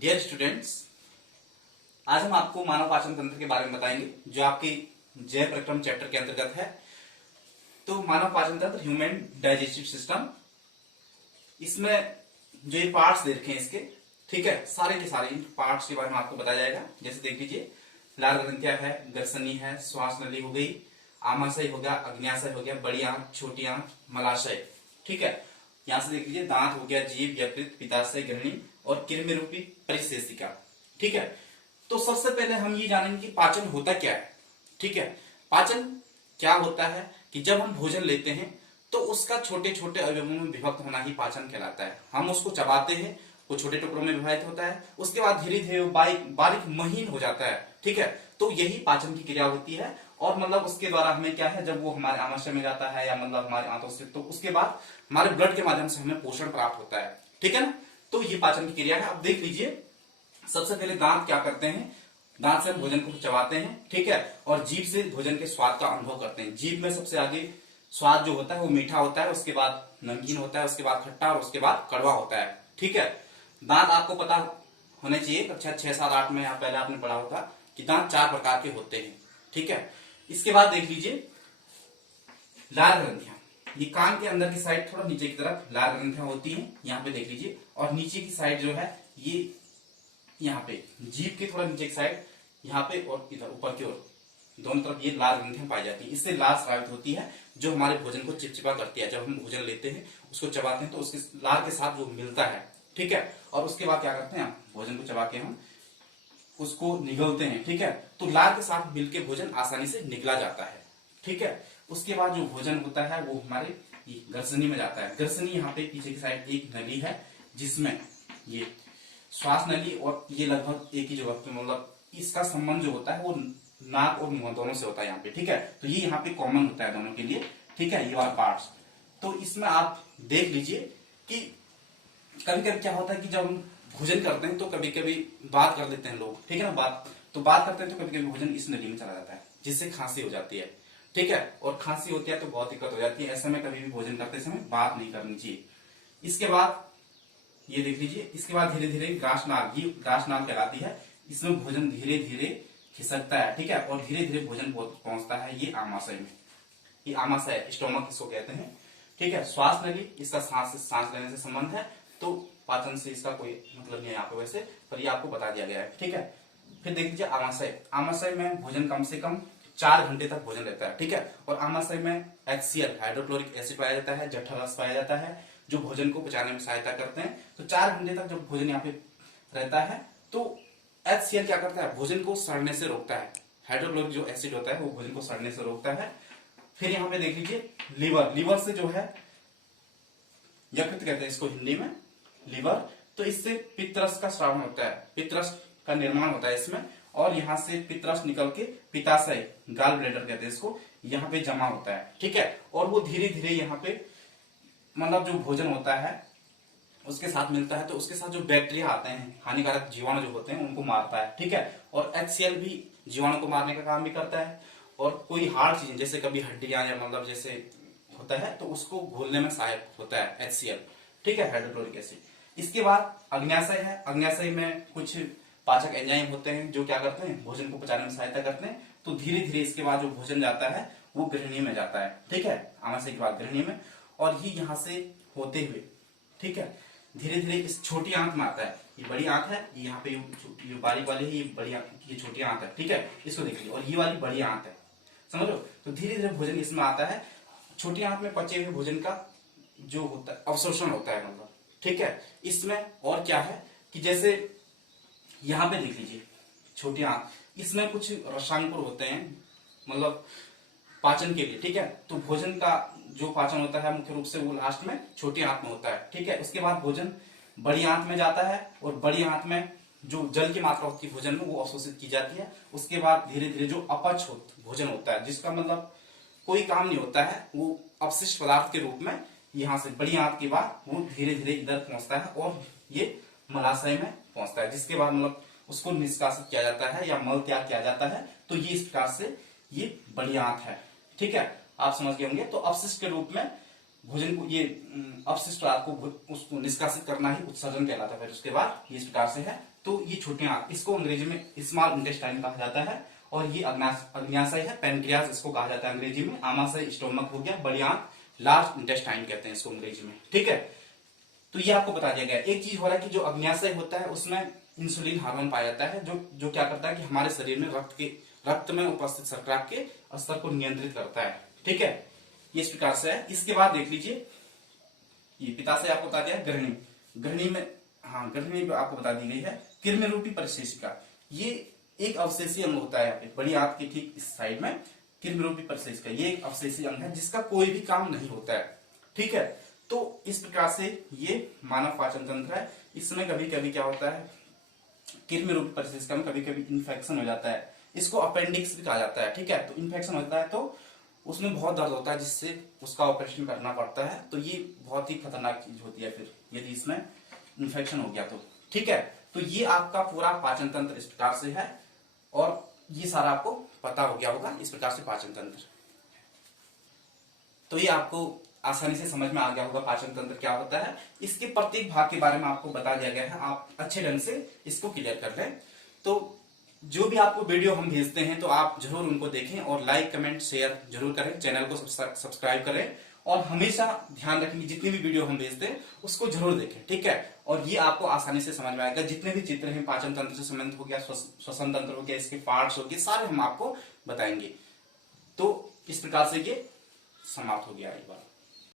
Dear students, आज हम आपको मानव पाचन तंत्र के बारे में बताएंगे जो आपकी जैव प्रक्रम चैप्टर के अंतर्गत है। तो मानव पाचन तंत्र, ह्यूमन डाइजेस्टिव सिस्टम, इसमें जो ये पार्ट्स दे रखे हैं इसके, ठीक है, सारे के सारे इन पार्ट्स के बारे में आपको बताया जाएगा। जैसे देख लीजिए, लाल ग्रंथियां है, ग्रसनी है, श्वास नली हो गई, आमाशय हो गया, अग्न्याशय हो गया, बड़ी आंत, छोटी आंत, मलाशय, ठीक है। यहां से देख लीजिए, दांत हो गया, जीभ, यकृत, पित्ताशय, ग्रहणी और कृमि रूपी परिशेषिका, ठीक है। तो सबसे पहले हम ये जानेंगे कि पाचन होता क्या है, ठीक है। पाचन क्या होता है कि जब हम भोजन लेते हैं तो उसका छोटे छोटे अवयवों में विभक्त होना ही पाचन कहलाता है। हम उसको चबाते हैं, वो छोटे टुकड़ों में विभाजित होता है, उसके बाद धीरे धीरे बारीक महीन हो जाता है, ठीक है। तो यही पाचन की क्रिया होती है। और मतलब उसके द्वारा हमें क्या है, जब वो हमारे आमाशय में जाता है या मतलब हमारे आंतों से, तो उसके बाद हमारे ब्लड के माध्यम से हमें पोषण प्राप्त होता है, ठीक है ना। तो ये पाचन की क्रिया है। अब देख लीजिए, सबसे पहले दांत क्या करते हैं, दांत से हम भोजन को चबाते हैं, ठीक है, और जीभ से भोजन के स्वाद का अनुभव करते हैं। जीभ में सबसे आगे स्वाद जो होता है वो मीठा होता है, उसके बाद नमकीन होता है, उसके बाद खट्टा और उसके बाद कड़वा होता है, ठीक है। दांत आपको पता होने चाहिए, कक्षा 6, 7, 8 में पहले आपने पढ़ा होगा कि दांत 4 प्रकार के होते हैं, ठीक है। इसके बाद देख लीजिए, लाल ग्रंथियां, ये कान के अंदर की साइड थोड़ा नीचे की तरफ लाल ग्रंथियां होती हैं, यहाँ पे देख लीजिए। और नीचे की साइड जो है ये यहाँ पे जीभ के थोड़ा नीचे की साइड यहाँ पे और इधर ऊपर की ओर दोनों तरफ ये लाल ग्रंथियां पाई जाती है। इससे लाल स्रावित होती है जो हमारे भोजन को चिपचिपा करती है। जब हम भोजन लेते हैं, उसको चबाते हैं, तो उसके लार के साथ जो मिलता है, ठीक है। और उसके बाद क्या करते हैं, भोजन को चबा के हम उसको निगलते हैं, ठीक है। तो लार के साथ मिलकर भोजन आसानी से निगला जाता है, ठीक है। उसके बाद जो भोजन होता है वो हमारे ग्रसनी में जाता है। ग्रसनी यहाँ पे पीछे की साइड एक नली है जिसमें ये श्वास नली और ये लगभग एक ही जगह पे, मतलब इसका संबंध जो होता है वो नाक और मुंह दोनों से होता है यहाँ पे, ठीक है। तो ये यहाँ पे कॉमन होता है दोनों के लिए, ठीक है, ये वाला पार्ट्स। तो इसमें आप देख लीजिए कि कभी कभी क्या होता है कि जब हम भोजन करते हैं तो कभी कभी बात कर लेते हैं लोग, ठीक है ना। बात करते हैं तो कभी कभी भोजन इस नली में चला जाता है, जिससे खांसी हो जाती है, ठीक है। और खांसी होती है तो बहुत दिक्कत हो जाती है। ऐसे में कभी भी भोजन करते समय बात नहीं करनी चाहिए। इसके बाद ये देख लीजिए, इसके बाद धीरे धीरे ग्रासनाल, ये ग्रासनाल कहलाती है। इसमें भोजन धीरे धीरे खिसकता है, ठीक है, और धीरे धीरे भोजन पहुंचता है ये आमाशय में। ये आमाशय, स्टोमक इसको कहते हैं, ठीक है। श्वास नली, इसका सांस लेने से संबंध है, तो पाचन से इसका कोई मतलब नहीं है यहाँ पे वैसे, पर ये आपको बता दिया गया है, ठीक है। फिर देख लीजिए आमाशय, आमाशय में भोजन कम से कम 4 घंटे तक भोजन रहता है, ठीक है। और आमाशय में HCl, हाइड्रोक्लोरिक एसिड पाया जाता है, जठर रस पाया जाता है, जो भोजन को पचाने में सहायता करते हैं। तो 4 घंटे तक जब भोजन यहाँ पे रहता है तो HCl क्या करता है, भोजन को सड़ने से रोकता है। हाइड्रोक्लोरिक जो एसिड होता है वो भोजन को सड़ने से रोकता है। फिर यहाँ पे देख लीजिए लीवर, लीवर से जो है यकृत कहते हैं इसको हिंदी में, लीवर। तो इससे पित्तरस का स्रावन होता है, पित्तरस का निर्माण होता है इसमें, और यहाँ से पित्तरस निकल के पित्ताशय, गाल ब्लैडर कहते हैं इसको, यहाँ पे जमा होता है, ठीक है। और वो धीरे धीरे यहाँ पे मतलब जो भोजन होता है उसके साथ मिलता है, तो उसके साथ जो बैक्टीरिया आते हैं, हानिकारक जीवाणु जो होते हैं, उनको मारता है, ठीक है। और HCl भी जीवाणु को मारने का काम भी करता है। और कोई हार्ड चीज जैसे कभी हड्डियां या मतलब जैसे होता है तो उसको घोलने में सहायक होता है HCl, ठीक है, हाइड्रोक्लोरिक एसिड। इसके बाद अग्न्याशय है, अग्न्याशय में कुछ पाचक एंजाइम होते हैं जो क्या करते हैं, भोजन को पचाने में सहायता करते हैं। तो धीरे धीरे इसके बाद जो भोजन जाता है वो ग्रहणी में जाता है, ठीक है, आमाशय के बाद ग्रहणी में, और ये यहाँ से होते हुए, ठीक है, धीरे धीरे इस छोटी आंत में आता है। ये बड़ी आंत है, ये यहाँ पे ये बारीक वाली है, ये बड़ी ये छोटी आंत है, ठीक है, इसको देख लीजिए। और ये वाली बड़ी आंत है, समझ लो। तो धीरे धीरे भोजन इसमें आता है। छोटी आंत में पचे हुए भोजन का जो होता है अवशोषण होता है, मतलब, ठीक है। इसमें और क्या है कि जैसे यहाँ पे देख लीजिए छोटी आंत, इसमें कुछ रसायनकुर होते हैं, मतलब पाचन के लिए, ठीक है। तो भोजन का जो पाचन होता है मुख्य रूप से वो लास्ट में छोटी आंत में होता है, ठीक है। उसके बाद भोजन बड़ी आंत में जाता है, और बड़ी आंत में जो जल की मात्रा होती है भोजन में वो अवशोषित की जाती है। उसके बाद धीरे धीरे जो अपच भोजन होता है, जिसका मतलब कोई काम नहीं होता है, वो अपशिष्ट पदार्थ के रूप में यहाँ से बड़ी आंत के बाद वो धीरे धीरे इधर पहुंचता है और ये मलाशय में पहुंचता है, जिसके बाद मतलब उसको निष्कासित किया जाता है या मल त्याग किया जाता है। तो ये इस प्रकार से ये बड़ी आंत है, ठीक है, आप समझ गए होंगे। तो अपशिष्ट के रूप में भोजन को ये अपशिष्ट पदार्थ को उसको निष्कासित करना ही उत्सर्जन कहलाता है। फिर उसके बाद ये इस प्रकार से है। तो ये छोटे आंत, इसको अंग्रेजी में स्मॉल इंटेस्टाइन कहा जाता है। और ये अग्न्याशय है, पेनक्रियास इसको कहा जाता है अंग्रेजी में। आमाशय स्टोमक हो गया, बड़ी आंत लार्ज इंटेस्टाइन कहते हैं इसको अंग्रेजी में, ठीक है। तो ये आपको बता दिया गया। एक चीज हो रहा है कि जो अग्न्याशय होता है उसमें इंसुलिन हार्मोन पाया जाता है, जो क्या करता है कि हमारे शरीर में रक्त में उपस्थित शर्करा के स्तर को नियंत्रित करता है, ठीक है। ये इस प्रकार से है। इसके बाद देख लीजिए, ये पित्ताशय आपको बता दिया। गृहिणी, गृहिणी में गृहिणी आपको बता दी गई है। कृमि रूपी परिशेषिका, ये एक अवशेषीय अंग होता है। यहाँ पे बड़ी आंत के ठीक इस साइड में कृमि रूपी परिशेषिका, ये एक अवशेषीय अंग है जिसका कोई भी काम नहीं होता है, ठीक है। तो इस प्रकार से ये मानव पाचन तंत्र है। इसमें कभी कभी क्या होता है, कृमि रूपी परिशेषिका में कभी कभी इन्फेक्शन हो जाता है, इसको अपेंडिक्स भी कहा जाता है, ठीक है। तो इन्फेक्शन होता है तो उसमें बहुत दर्द होता है जिससे उसका ऑपरेशन करना पड़ता है। तो ये बहुत ही खतरनाक चीज होती है फिर यदि इसमें इन्फेक्शन हो गया तो, ठीक है। तो ये आपका पूरा पाचन तंत्र इस प्रकार से है और ये सारा आपको पता हो गया होगा इस प्रकार से पाचन तंत्र। तो ये आपको आसानी से समझ में आ गया होगा पाचन तंत्र क्या होता है। इसके प्रत्येक भाग के बारे में आपको बता दिया गया है, आप अच्छे ढंग से इसको क्लियर कर लें। तो जो भी आपको वीडियो हम भेजते हैं तो आप जरूर उनको देखें और लाइक कमेंट शेयर जरूर करें, चैनल को सब्सक्राइब करें और हमेशा ध्यान रखें कि जितनी भी वीडियो हम भेजते हैं उसको जरूर देखें, ठीक है। और ये आपको आसानी से समझ में आएगा। जितने भी चित्र हैं पाचन तंत्र से संबंधित हो गया, श्वसन तंत्र हो गया, इसके पार्ट्स हो गए, सारे हम आपको बताएंगे। तो इस प्रकार से ये समाप्त हो गया एक बार।